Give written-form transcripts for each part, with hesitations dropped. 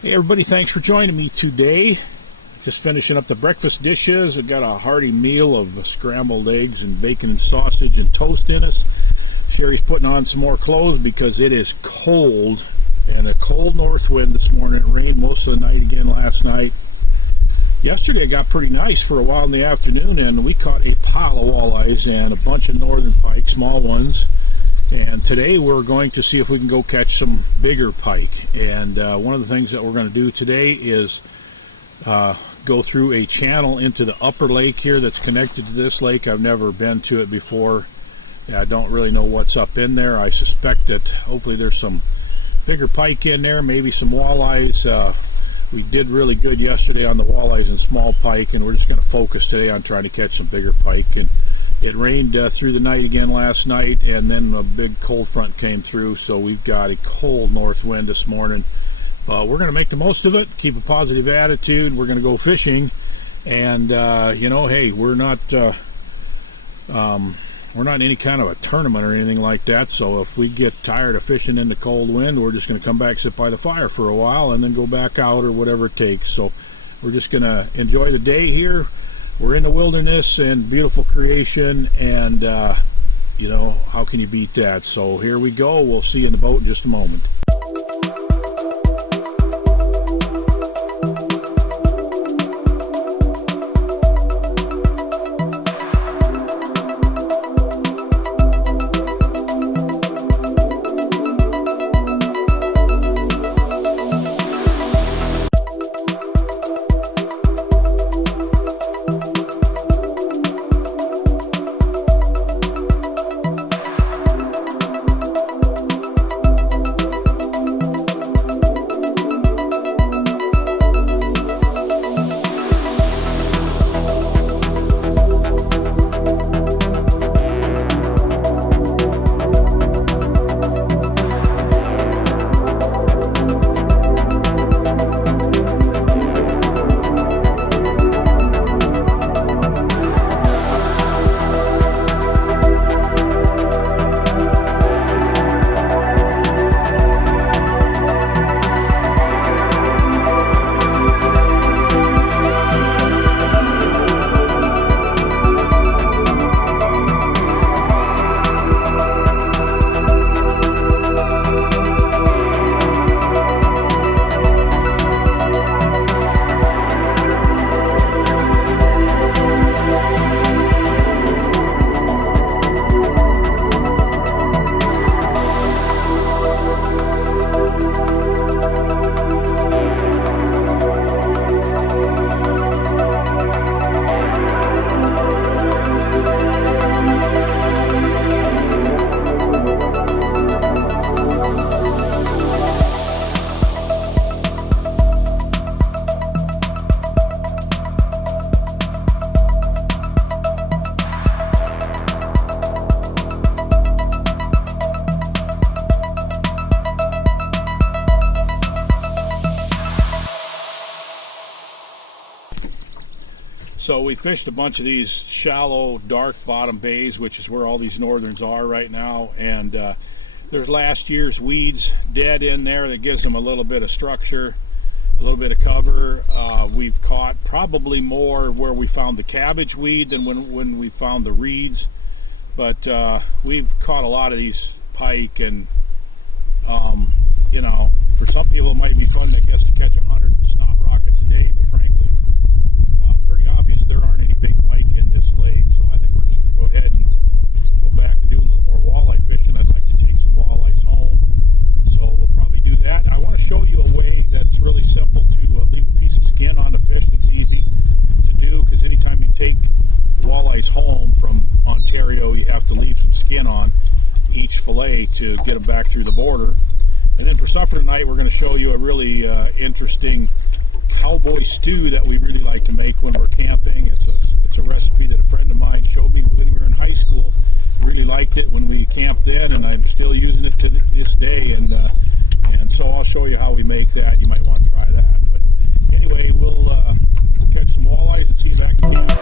Hey everybody, thanks for joining me today. Just finishing up the breakfast dishes. I've got a hearty meal of scrambled eggs and bacon and sausage and toast in us. Sherry's putting on some more clothes because it is cold and a cold north wind this morning. It rained most of the night again last night. Yesterday it got pretty nice for a while in the afternoon, and we caught a pile of walleyes and a bunch of northern pike, small ones. And today we're going to see if we can go catch some bigger pike. And one of the things that we're going to do today is go through a channel into the upper lake here that's connected to this lake. I've never been to it before. I don't really know what's up in there. I suspect that hopefully there's some bigger pike in there, maybe some walleyes. We did really good yesterday on the walleyes and small pike, and we're just going to focus today on trying to catch some bigger pike. And it rained through the night again last night, and then a big cold front came through, so we've got a cold north wind this morning. We're going to make the most of it, keep a positive attitude. We're going to go fishing, and hey, we're not in any kind of a tournament or anything like that, so if we get tired of fishing in the cold wind, we're just going to come back, sit by the fire for a while, and then go back out or whatever it takes. So we're just going to enjoy the day here. We're in the wilderness and beautiful creation, and how can you beat that? So here we go. We'll see you in the boat in just a moment. So we fished a bunch of these shallow, dark bottom bays, which is where all these northerns are right now. And there's last year's weeds dead in there that gives them a little bit of structure, a little bit of cover. We've caught probably more where we found the cabbage weed than when we found the reeds. But we've caught a lot of these pike, and for some people it might be fun, I guess, to catch 100 Snot Rockets a day, but frankly, pretty obvious there aren't any big pike in this lake. So I think we're just going to go ahead and go back and do a little more walleye fishing. I'd like to take some walleyes home, so we'll probably do that. I want to show you a way that's really simple to leave a piece of skin on the fish. That's easy to do, because anytime you take walleyes home from Ontario, you have to leave some skin on each fillet to get them back through the border. And then for supper tonight, we're going to show you a really interesting cowboy stew that we really like to make when we're camping. It's a recipe that a friend of mine showed me when we were in high school. Really liked it when we camped then, and I'm still using it to this day. And so I'll show you how we make that. You might want to try that. But anyway, we'll catch some walleyes and see you back at camp.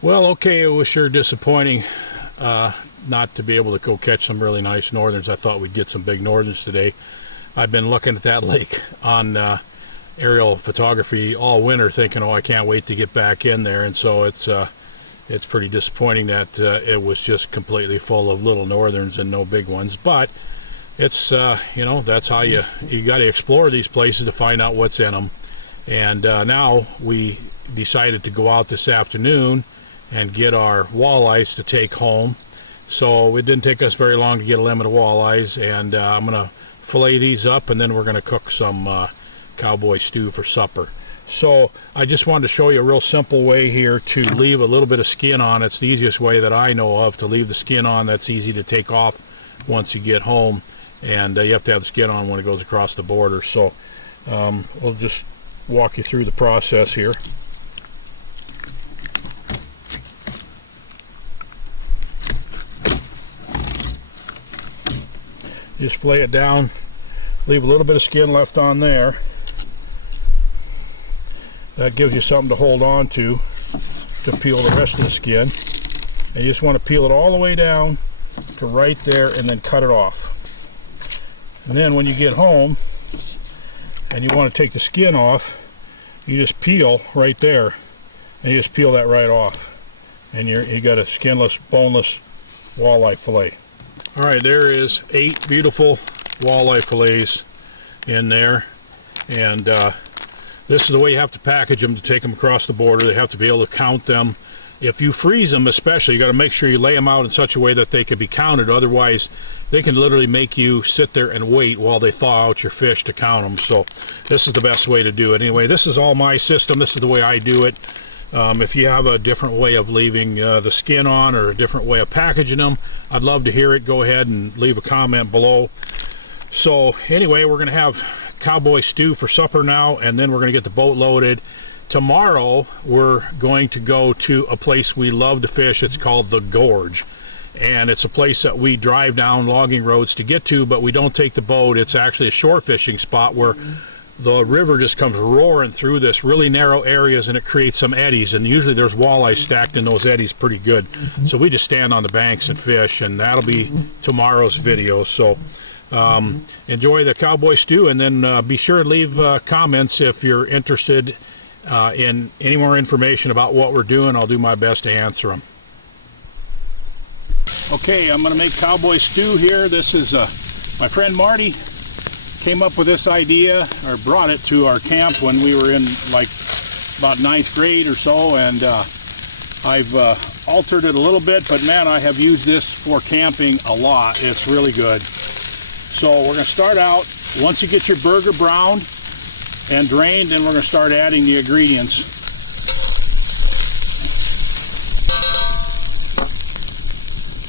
Well, okay, it was sure disappointing not to be able to go catch some really nice northerns. I thought we'd get some big northerns today. I've been looking at that lake on aerial photography all winter thinking, oh, I can't wait to get back in there. And so it's pretty disappointing that it was just completely full of little northerns and no big ones. But it's, you know, that's how you got to explore these places to find out what's in them. And now we decided to go out this afternoon and get our walleyes to take home. So it didn't take us very long to get a limit of walleyes, and I'm going to fillet these up, and then we're going to cook some cowboy stew for supper. So I just wanted to show you a real simple way here to leave a little bit of skin on. It's the easiest way that I know of to leave the skin on. That's easy to take off once you get home, and you have to have the skin on when it goes across the border. So we'll just walk you through the process here. Just fillet it down, leave a little bit of skin left on there. That gives you something to hold on to peel the rest of the skin. And you just want to peel it all the way down to right there and then cut it off. And then when you get home and you want to take the skin off, you just peel right there and you just peel that right off. And you got a skinless, boneless walleye fillet. All right, there is 8 beautiful walleye fillets in there, and this is the way you have to package them to take them across the border. They have to be able to count them. If you freeze them especially, you got to make sure you lay them out in such a way that they can be counted. Otherwise, they can literally make you sit there and wait while they thaw out your fish to count them. So this is the best way to do it. Anyway, this is all my system. This is the way I do it. If you have a different way of leaving the skin on or a different way of packaging them, I'd love to hear it. Go ahead and leave a comment below. So anyway, we're going to have cowboy stew for supper now, and then we're going to get the boat loaded. Tomorrow we're going to go to a place we love to fish. It's called the Gorge, and it's a place that we drive down logging roads to get to, but we don't take the boat. It's actually a shore fishing spot where the river just comes roaring through this really narrow areas, and it creates some eddies, and usually there's walleye stacked in those eddies pretty good. So we just stand on the banks and fish, and that'll be tomorrow's video. So enjoy the cowboy stew, and then be sure to leave comments if you're interested in any more information about what we're doing. I'll do my best to answer them. Okay, I'm going to make cowboy stew here. This is my friend Marty came up with this idea, or brought it to our camp when we were in like about 9th grade or so, and I've altered it a little bit, but man, I have used this for camping a lot. It's really good. So we're going to start out, once you get your burger browned and drained, then we're going to start adding the ingredients.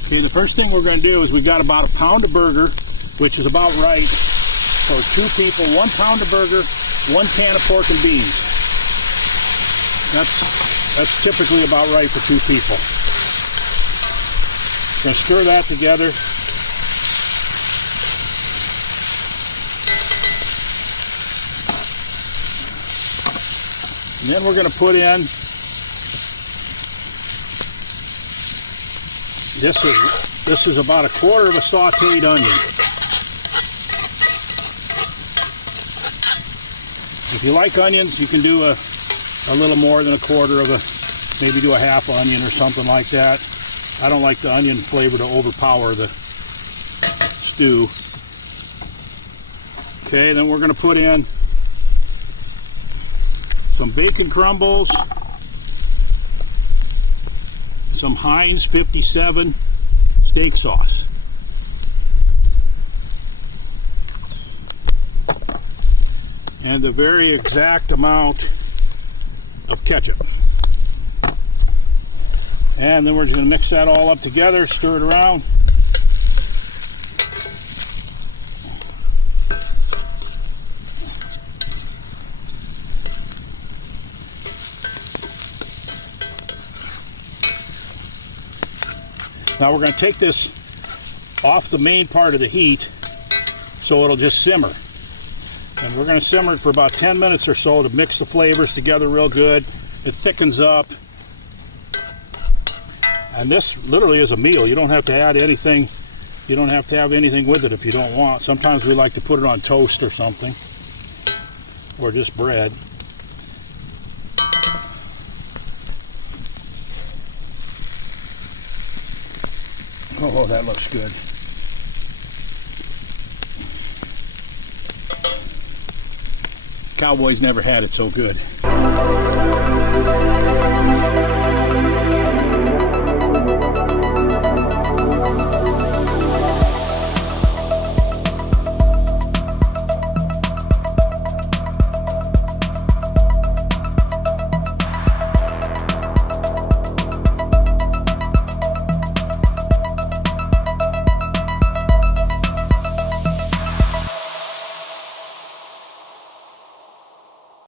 Okay, the first thing we're going to do is we've got about a pound of burger, which is about right for 2 people. 1 pound of burger, 1 can of pork and beans. That's typically about right for 2 people. Going to stir that together. And then we're going to put in, this is about 1/4 of a sauteed onion. If you like onions, you can do a little more than 1/4 of a, maybe do a half onion or something like that. I don't like the onion flavor to overpower the stew. Okay, then we're going to put in some bacon crumbles, some Heinz 57 steak sauce, and a very exact amount of ketchup. And then we're just going to mix that all up together, stir it around. Now we're going to take this off the main part of the heat so it'll just simmer. And we're going to simmer it for about 10 minutes or so to mix the flavors together real good. It thickens up. And this literally is a meal. You don't have to add anything. You don't have to have anything with it if you don't want. Sometimes we like to put it on toast or something, or just bread. Oh, that looks good. Cowboys never had it so good.